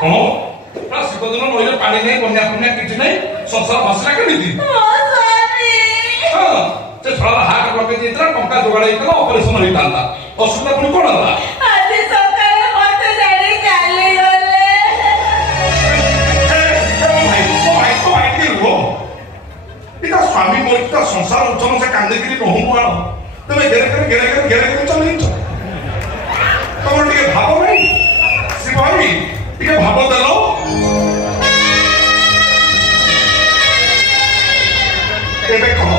ହଁ ଶୀତ ଦିନ ନଈରେ ପାଣି ନାହିଁ ବନ୍ୟା ଫନ୍ୟା କିଛି ନାହିଁ ସଂସାର ଭାସିଲା କେମିତି? ସେ ଛଡା ହାଟ ପକେଇ ଦେଇଥିଲା ଟଙ୍କା ଯୋଗାଡ଼ ହେଇଥିଲା ଅପରେସନ ହେଇଥାନ୍ତା ଅସୁବିଧା ପୁଣି କଣ ହେଲା? ସ୍ୱାମୀ ମରିକି ତା ସଂସାର ଉଚ୍ଚନ ସେ କାନ୍ଦିକିରି ନହୁଁ ଆଣ ତମେ ଘେରେ ଚଲେଇଛ ତମର ଟିକେ ଭାବ ନାହିଁ ଶିବ ଭାଇ ଟିକେ ଭାବ ଦେଲ ଏବେ କହ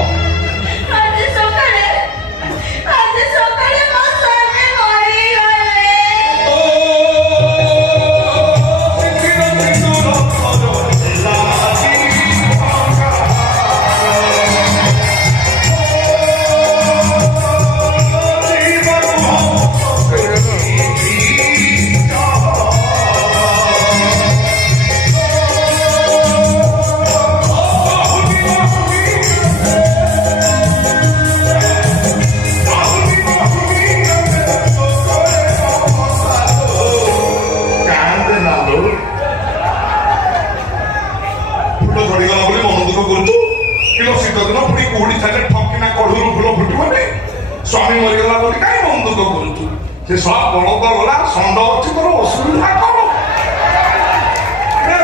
ସ୍ୱାମୀ ମରିଗଲା ବୋଲି କାହିଁ ମନ ଦୁଃଖ କରୁଛୁ ସେ ସବ ବଳଦ ଗଲା ଷଣ୍ଢ ଅଛି ତୋର ଅସୁବିଧା କଣ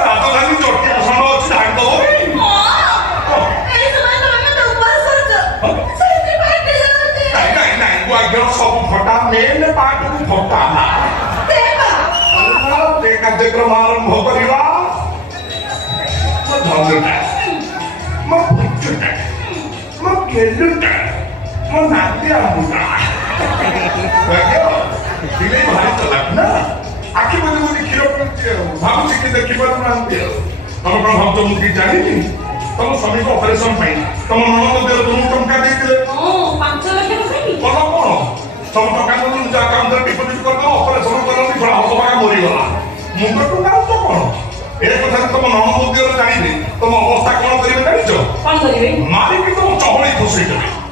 ରାଜଧାନୀ ଜଟିଆ ଷଣ୍ଢ ଅଛି ଧାଇଦବ ସବୁ ଫଟା ମେନ୍ ପାର୍ଟକୁ ଫଟା କାର୍ଯ୍ୟକ୍ରମ ଆରମ୍ଭ କରିବା ମୋ ଧନୁଟା ମୋ ପୁଚୁଟା ମୋ କେଲୁଟା ମୋ ନାତି ଆମୁଟା ପିଲେ ଭାରି ଚଲାକ ନା ଆଖି ବୁଝି ବୁଝି କ୍ଷୀର ପିଉଛି ଆଉ ଭାବୁଛି କି ଦେଖିପାରୁନାହାନ୍ତି ଆଉ ତମେ କଣ ଭାବୁଛ ମୁଁ କିଛି ଜାଣିନି ତମ ସ୍ୱାମୀଙ୍କ ଅପରେସନ ପାଇଁ ତମ ନଣନ୍ଦ ଦେହ ତୁମକୁ ଟଙ୍କା ଦେଇଥିଲେ 5 ଲକ୍ଷ କଣ କଣ ସବୁ ଟଙ୍କା ତ ନିଜ ଆକାଉଣ୍ଟରେ ଡିପୋଜିଟ୍ କରିଦେବ ଅପରେସନ କରନ୍ତି ଛଡ଼ା ହତଭାଗା ମରିଗଲା ମୁଣ୍ଡ ଟଙ୍କା ତ କଣ ଏ କଥାରେ ତମ ନଣନ୍ଦ ଦେହରେ ଜାଣିଲେ ତମ ଅବସ୍ଥା କଣ କରିବେ ଜାଣିଛ? କଣ କରିବେ? ମାରିକି ତମ ଚହଳି ଖସେଇ ଦେବେ